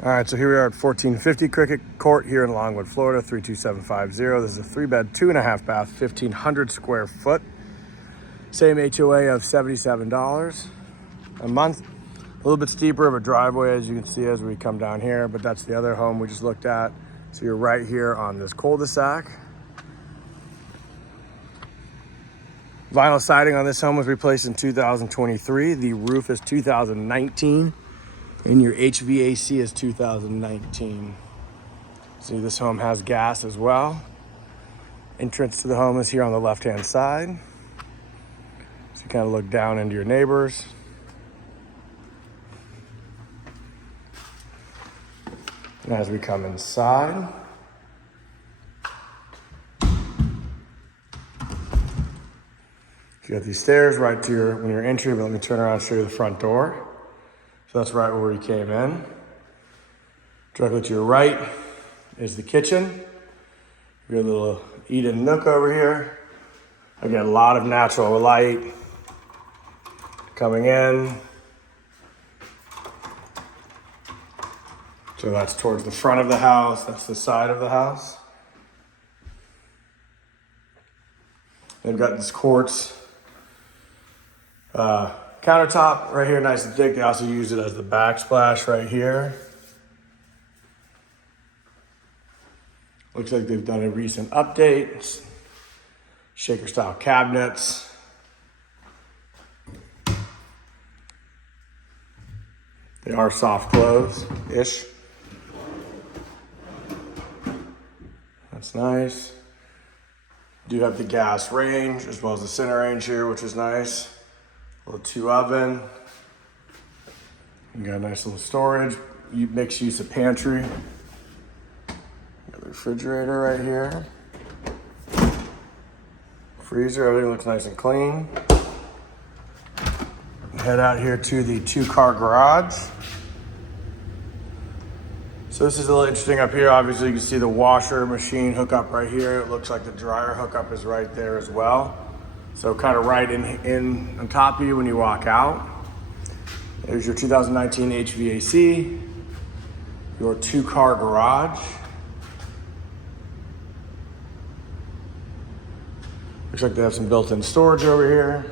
All right, so here we are at 1450 Cricket Court here in Longwood, Florida, 32750. This is a 3-bed, 2.5 bath, 1,500 square foot. Same HOA of $77 a month. A little bit steeper of a driveway, as you can see as we come down here, but that's the other home we just looked at. So you're right here on this cul-de-sac. Vinyl siding on this home was replaced in 2023. The roof is 2019. And your HVAC is 2019. See, this home has gas as well. Entrance to the home is here on the left-hand side. So you kind of look down into your neighbors. And as we come inside, you got these stairs right to your entry, but let me turn around and show you the front door. So that's right where we came in. Directly to your right is the kitchen. You got a little eat-in nook over here. Again, a lot of natural light coming in. So that's towards the front of the house. That's the side of the house. They've got this quartz countertop right here, nice and thick. They also use it as the backsplash right here. Looks like they've done a recent update. Shaker style cabinets. They are soft close-ish. That's nice. Do have the gas range as well as the center range here, which is nice. Little 2 oven. You got a nice little storage. Mixed use of pantry. Got the refrigerator right here. Freezer, everything looks nice and clean. Head out here to the 2-car garage. So this is a little interesting up here. Obviously you can see the washer machine hookup right here. It looks like the dryer hookup is right there as well. So kind of right in on top of you when you walk out. There's your 2019 HVAC, your 2-car garage. Looks like they have some built-in storage over here.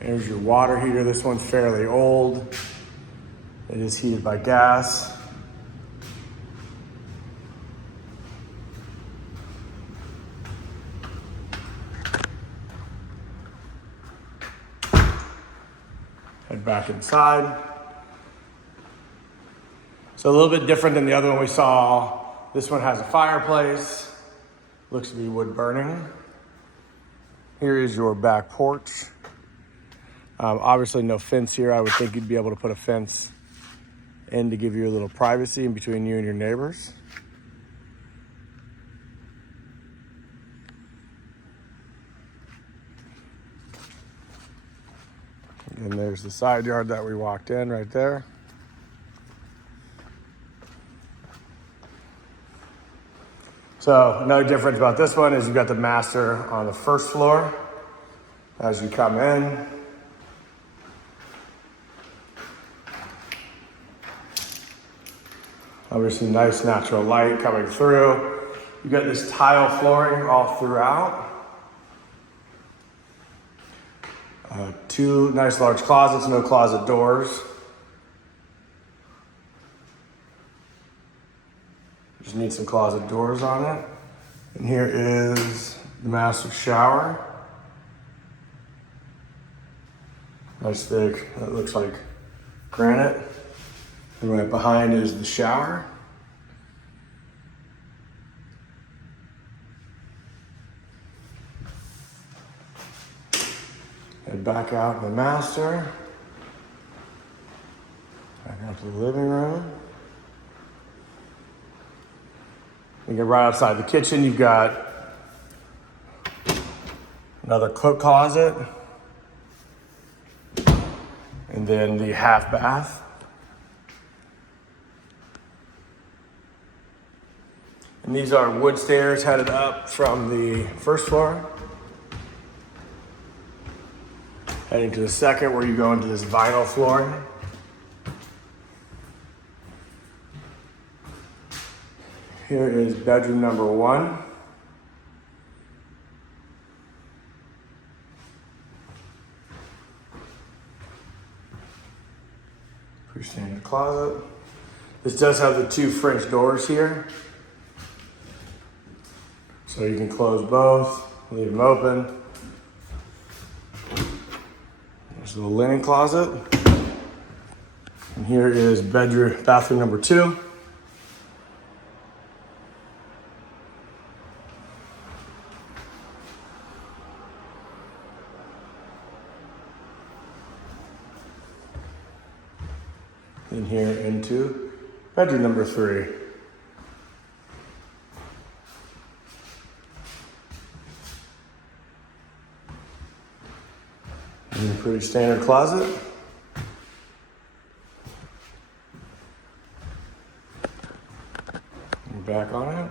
There's your water heater. This one's fairly old. It is heated by gas. Head back inside. So a little bit different than the other one we saw. This one has a fireplace. Looks to be wood burning. Here is your back porch. Obviously no fence here. I would think you'd be able to put a fence in to give you a little privacy in between you and your neighbors. And there's the side yard that we walked in right there. So another difference about this one is you've got the master on the first floor as you come in. Obviously nice natural light coming through. You've got this tile flooring all throughout. 2 nice large closets, no closet doors. Just need some closet doors on it. And here is the master shower. Nice thick, that looks like granite. And right behind is the shower. Head back out in the master. Back out to the living room. You get right outside the kitchen, you've got another cook closet. And then the half bath. And these are wood stairs headed up from the first floor. Heading to the second, where you go into this vinyl flooring. Here is bedroom number 1. Pretty standard closet. This does have the 2 French doors here. So you can close both, leave them open. There's a little linen closet. And here is bathroom number 2. And here into bedroom number 3. And a pretty standard closet. And back on it.